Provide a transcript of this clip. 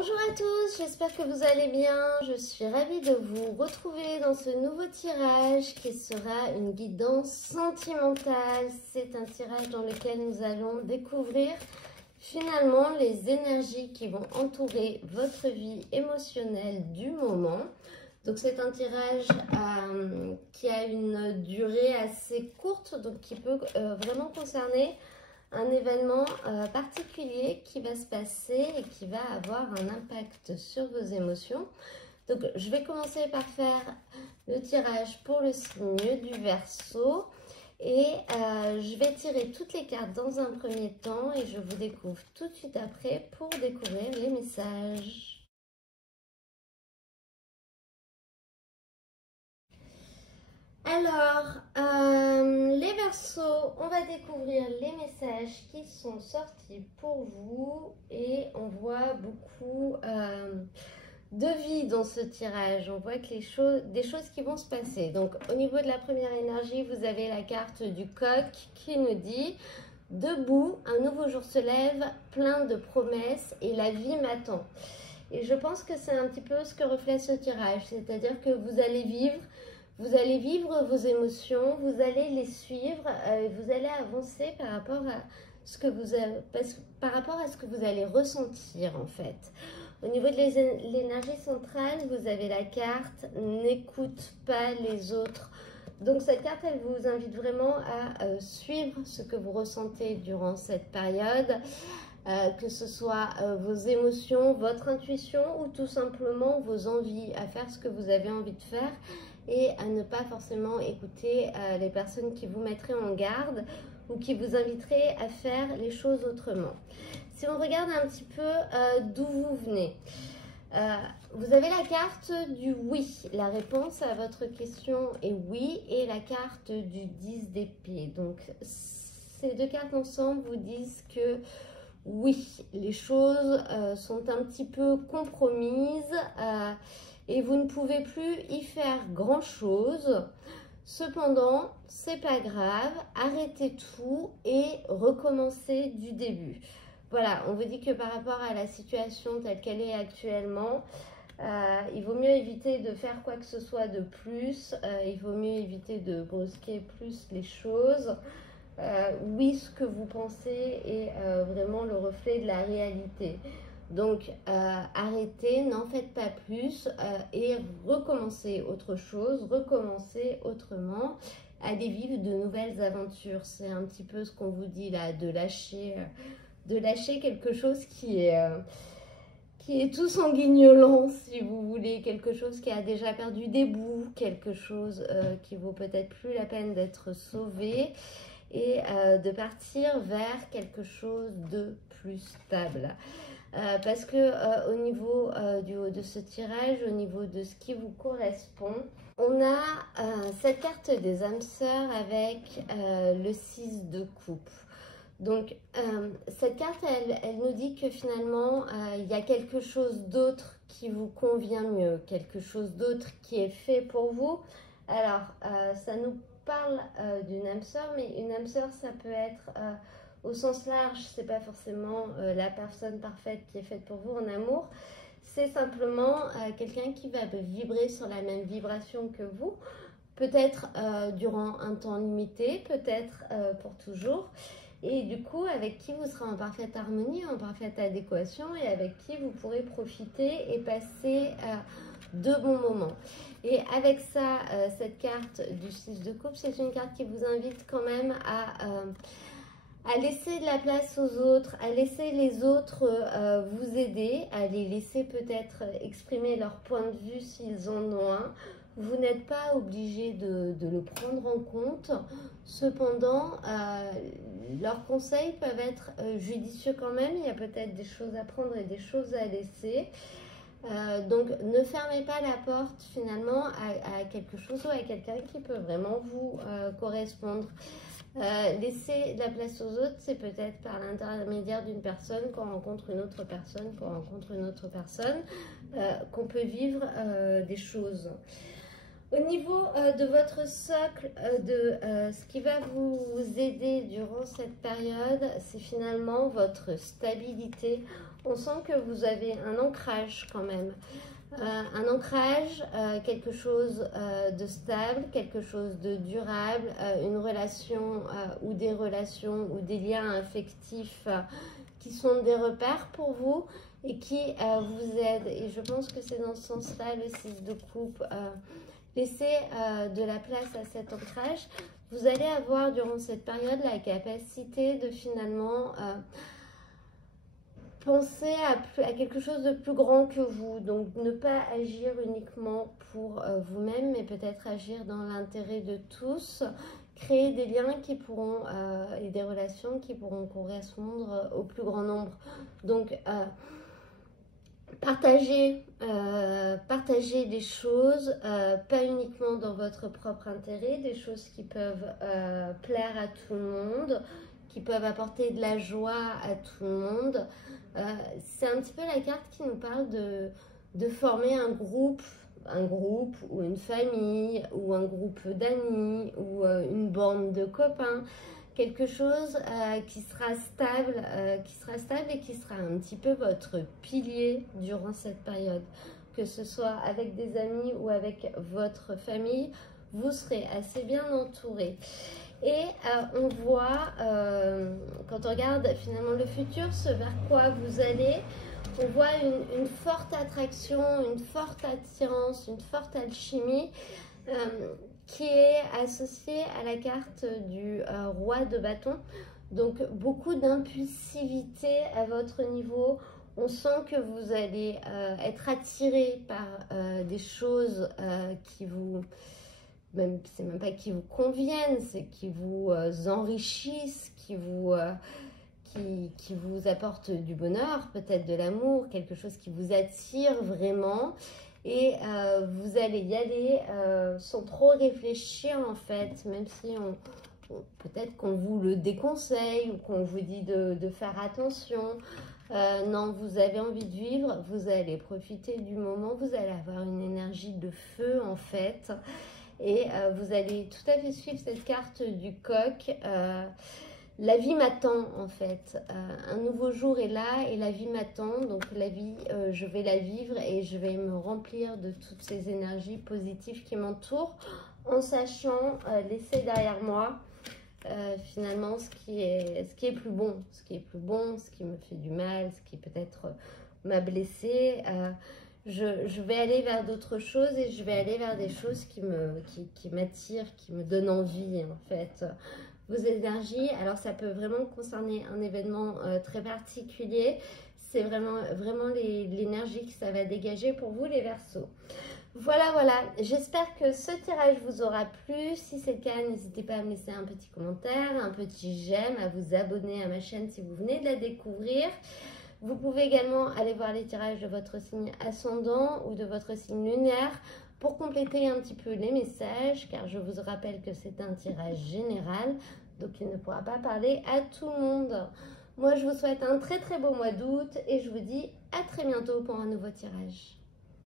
Bonjour à tous, j'espère que vous allez bien. Je suis ravie de vous retrouver dans ce nouveau tirage qui sera une guidance sentimentale. C'est un tirage dans lequel nous allons découvrir finalement les énergies qui vont entourer votre vie émotionnelle du moment. Donc c'est un tirage qui a une durée assez courte, donc qui peut vraiment concerner un événement particulier qui va se passer et qui va avoir un impact sur vos émotions. Donc je vais commencer par faire le tirage pour le signe du Verseau et je vais tirer toutes les cartes dans un premier temps et je vous découvre tout de suite après pour découvrir les messages. Alors, les Verseaux, on va découvrir les messages qui sont sortis pour vous et on voit beaucoup de vie dans ce tirage. On voit que des choses qui vont se passer. Donc, au niveau de la première énergie, vous avez la carte du coq qui nous dit « Debout, un nouveau jour se lève, plein de promesses et la vie m'attend ». Et je pense que c'est un petit peu ce que reflète ce tirage, c'est-à-dire que vous allez vivre vos émotions, vous allez les suivre, vous allez avancer par rapport à ce que vous allez ressentir en fait. Au niveau de l'énergie centrale, vous avez la carte « N'écoute pas les autres ». Donc cette carte, elle vous invite vraiment à suivre ce que vous ressentez durant cette période. Que ce soit vos émotions, votre intuition ou tout simplement vos envies, à faire ce que vous avez envie de faire et à ne pas forcément écouter les personnes qui vous mettraient en garde ou qui vous inviteraient à faire les choses autrement. Si on regarde un petit peu d'où vous venez, vous avez la carte du oui, la réponse à votre question est oui, et la carte du 10 d'épée. Donc ces deux cartes ensemble vous disent que oui, les choses sont un petit peu compromises et vous ne pouvez plus y faire grand chose. Cependant, c'est pas grave, arrêtez tout et recommencez du début. Voilà, on vous dit que par rapport à la situation telle qu'elle est actuellement, il vaut mieux éviter de faire quoi que ce soit de plus, il vaut mieux éviter de brusquer plus les choses. Oui, ce que vous pensez est vraiment le reflet de la réalité. Donc, arrêtez, n'en faites pas plus et recommencez autre chose, recommencez autrement. Allez vivre de nouvelles aventures. C'est un petit peu ce qu'on vous dit là, de lâcher quelque chose qui est tout sanguignolant, si vous voulez, quelque chose qui a déjà perdu des bouts, quelque chose qui vaut peut-être plus la peine d'être sauvé, et de partir vers quelque chose de plus stable. Parce que au niveau du haut de ce tirage, au niveau de ce qui vous correspond, on a cette carte des âmes sœurs avec le 6 de coupe. Donc cette carte, elle nous dit que finalement, il y a quelque chose d'autre qui vous convient mieux, quelque chose d'autre qui est fait pour vous. Alors, ça nous parle d'une âme sœur, mais une âme sœur, ça peut être au sens large, c'est pas forcément la personne parfaite qui est faite pour vous en amour, c'est simplement quelqu'un qui va vibrer sur la même vibration que vous, peut-être durant un temps limité, peut-être pour toujours, et du coup avec qui vous serez en parfaite harmonie, en parfaite adéquation et avec qui vous pourrez profiter et passer de bons moments. Et avec ça, cette carte du 6 de coupe, c'est une carte qui vous invite quand même à laisser de la place aux autres, à laisser les autres vous aider, à les laisser peut-être exprimer leur point de vue s'ils en ont un. Vous n'êtes pas obligé de le prendre en compte. Cependant, leurs conseils peuvent être judicieux quand même. Il y a peut-être des choses à prendre et des choses à laisser. Donc ne fermez pas la porte finalement à quelque chose ou à quelqu'un qui peut vraiment vous correspondre. Laisser la place aux autres, c'est peut-être par l'intermédiaire d'une personne qu'on rencontre une autre personne, qu'on peut vivre des choses. Au niveau de votre socle, ce qui va vous aider durant cette période, c'est finalement votre stabilité. On sent que vous avez un ancrage quand même. Un ancrage, quelque chose de stable, quelque chose de durable, une relation ou des relations ou des liens affectifs qui sont des repères pour vous et qui vous aident. Et je pense que c'est dans ce sens-là le 6 de coupe. Laissez de la place à cet ancrage. Vous allez avoir durant cette période la capacité de finalement penser à quelque chose de plus grand que vous. Donc ne pas agir uniquement pour vous-même, mais peut-être agir dans l'intérêt de tous. Créer des liens qui pourront et des relations qui pourront correspondre au plus grand nombre. Donc partagez des choses, pas uniquement dans votre propre intérêt, des choses qui peuvent plaire à tout le monde, qui peuvent apporter de la joie à tout le monde. C'est un petit peu la carte qui nous parle de former un groupe ou une famille ou un groupe d'amis ou une bande de copains. Quelque chose qui sera stable et qui sera un petit peu votre pilier durant cette période. Que ce soit avec des amis ou avec votre famille, vous serez assez bien entouré. Et on voit, quand on regarde finalement le futur, ce vers quoi vous allez, on voit une forte attraction, une forte attirance, une forte alchimie qui est associée à la carte du roi de bâton. Donc beaucoup d'impulsivité à votre niveau. On sent que vous allez être attiré par des choses qui vous... c'est même pas qui vous conviennent, c'est qui vous enrichissent, qui vous apportent du bonheur, peut-être de l'amour, quelque chose qui vous attire vraiment. Et vous allez y aller sans trop réfléchir en fait, même si peut-être qu'on vous le déconseille ou qu'on vous dit de faire attention. Non, vous avez envie de vivre, vous allez profiter du moment, vous allez avoir une énergie de feu en fait. Et vous allez tout à fait suivre cette carte du coq. La vie m'attend en fait. Un nouveau jour est là et la vie m'attend. Donc la vie, je vais la vivre et je vais me remplir de toutes ces énergies positives qui m'entourent en sachant laisser derrière moi finalement ce qui est plus bon. Ce qui est plus bon, ce qui me fait du mal, ce qui peut-être m'a blessé. Je vais aller vers d'autres choses et je vais aller vers des choses qui m'attirent, qui me donnent envie en fait. Vos énergies, alors ça peut vraiment concerner un événement très particulier. C'est vraiment l'énergie que ça va dégager pour vous les Verseaux. Voilà, j'espère que ce tirage vous aura plu. Si c'est le cas, n'hésitez pas à me laisser un petit commentaire, un petit j'aime, à vous abonner à ma chaîne si vous venez de la découvrir. Vous pouvez également aller voir les tirages de votre signe ascendant ou de votre signe lunaire pour compléter un petit peu les messages, car je vous rappelle que c'est un tirage général, donc il ne pourra pas parler à tout le monde. Moi, je vous souhaite un très beau mois d'août et je vous dis à très bientôt pour un nouveau tirage.